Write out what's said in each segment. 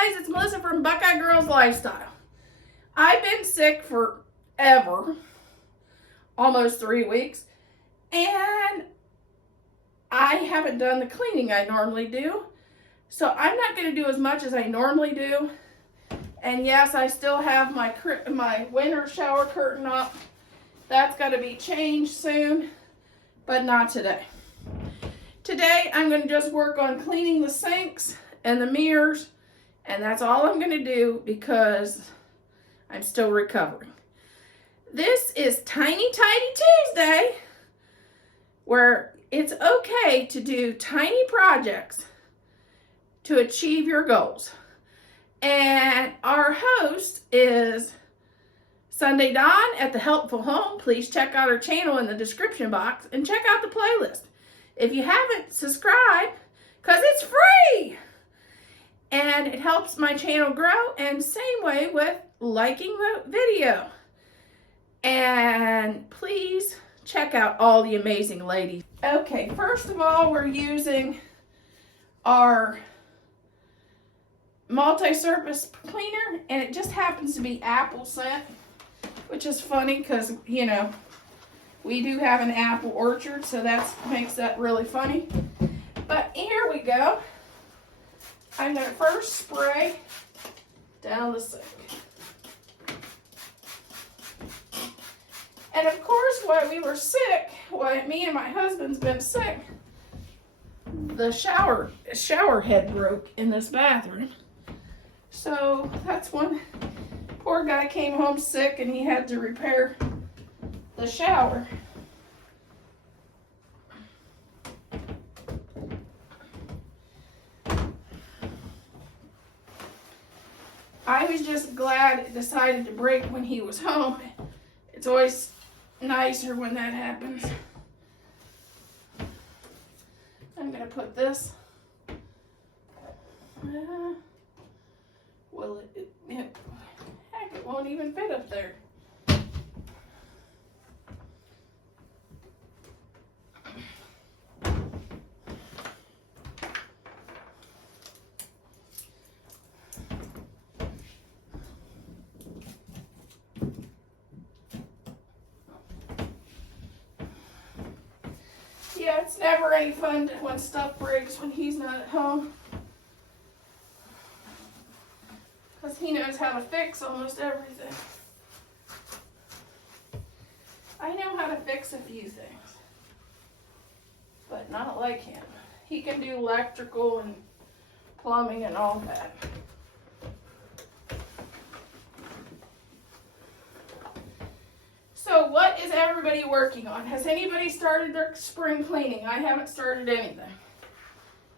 Guys, it's Melissa from Buckeye Girls Lifestyle. I've been sick forever, almost 3 weeks, and I haven't done the cleaning I normally do. So I'm not going to do as much as I normally do. And yes, I still have my winter shower curtain up. That's got to be changed soon, but not today. Today, I'm going to just work on cleaning the sinks and the mirrors, and that's all I'm going to do because I'm still recovering. This is Tiny Tidy Tuesday, where it's okay to do tiny projects to achieve your goals. And our host is Sunday Dawn at the Helpful Home. Please check out our channel in the description box and check out the playlist. If you haven't, subscribe because it's free. And it helps my channel grow, and same way with liking the video. And please check out all the amazing ladies. Okay, first of all, we're using our multi-surface cleaner, and it just happens to be apple scent, which is funny because, you know, we do have an apple orchard, so that makes that really funny. But here we go. I'm going to first spray down the sink. And of course, while we were sick, while me and my husband's been sick, the shower head broke in this bathroom. So that's when poor guy came home sick and he had to repair the shower. I was just glad it decided to break when he was home. It's always nicer when that happens. I'm going to put this. Well, heck, it won't even fit up there. Yeah, it's never any fun when stuff breaks when he's not at home. Because he knows how to fix almost everything. I know how to fix a few things, but not like him. He can do electrical and plumbing and all that. So what is everybody working on? Has anybody started their spring cleaning? I haven't started anything.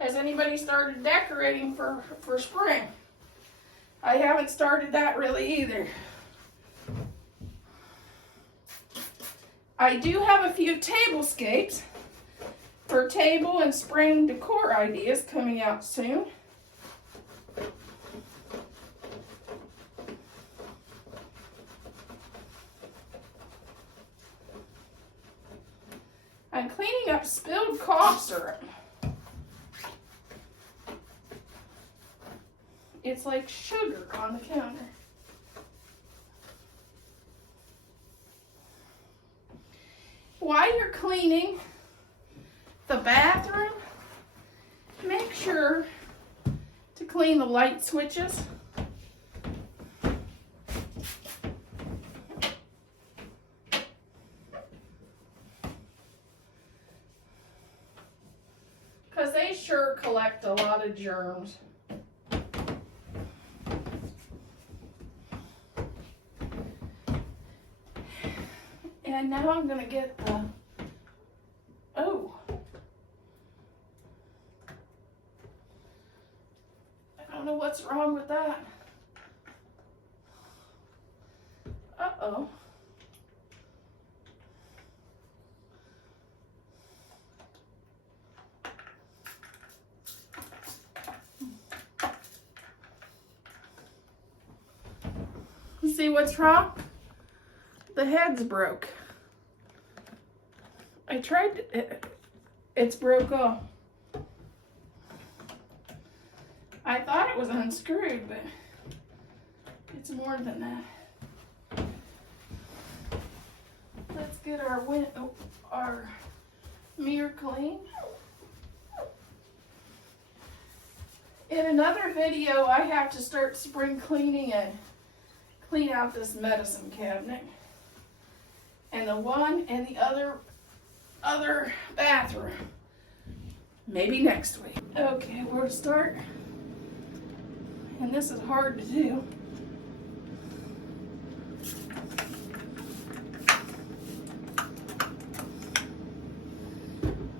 Has anybody started decorating for spring? I haven't started that really either. I do have a few tablescapes for table and spring decor ideas coming out soon. I'm cleaning up spilled cough syrup. It's like sugar on the counter. While you're cleaning the bathroom, make sure to clean the light switches. Because they sure collect a lot of germs. And now I'm going to get the, I don't know what's wrong with that. Uh-oh. You see what's wrong? The head's broke. I tried it's broke off. I thought it was unscrewed, but it's more than that. Let's get our mirror clean. In another video, I have to start spring cleaning and clean out this medicine cabinet. And the one and the other bathroom. Maybe next week. Okay, we'll start. And this is hard to do.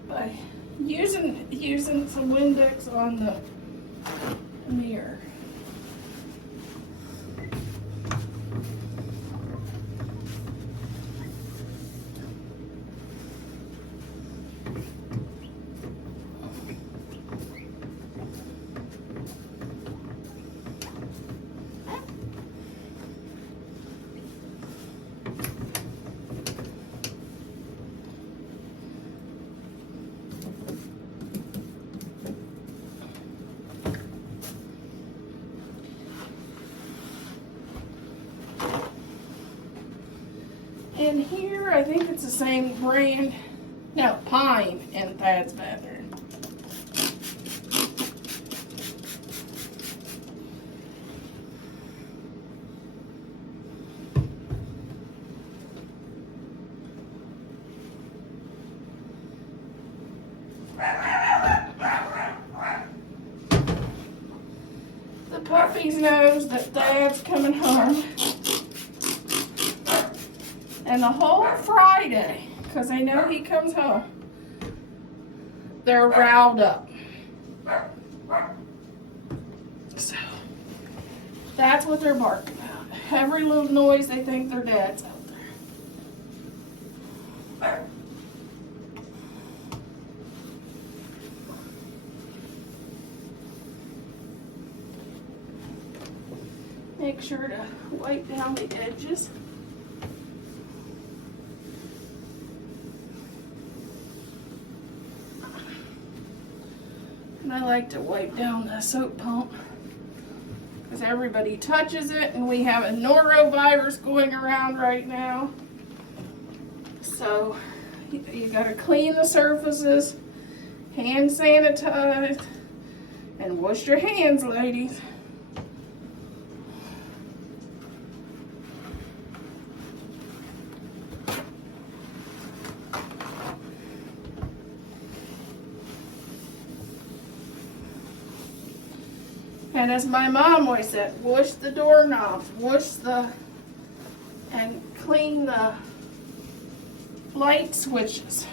By using some Windex on the mirror. And here, I think it's the same brand. No, Pine in Thad's bathroom. The puppies knows that Dad's coming home. And the whole Friday, because they know he comes home, they're riled up. So, that's what they're barking about. Every little noise, they think their dad's out there. Make sure to wipe down the edges. And I like to wipe down the soap pump because everybody touches it, and we have a norovirus going around right now. So you gotta clean the surfaces, hand sanitize, and wash your hands, ladies. And as my mom always said, wash the doorknobs, and clean the light switches.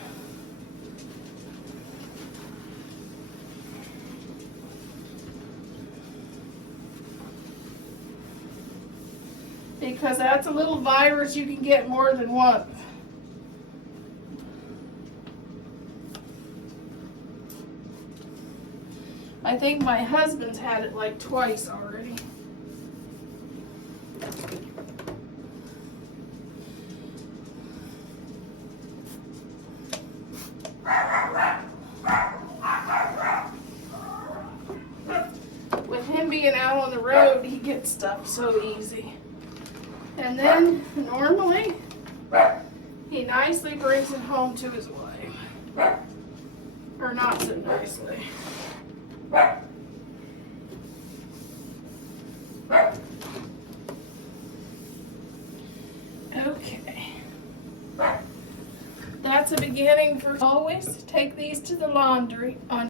Because that's a little virus you can get more than once. I think my husband's had it like twice already. With him being out on the road, he gets stuff so easy. And then, normally, he nicely brings it home to his wife. Or not so nicely. Okay. That's a beginning for always take these to the laundry on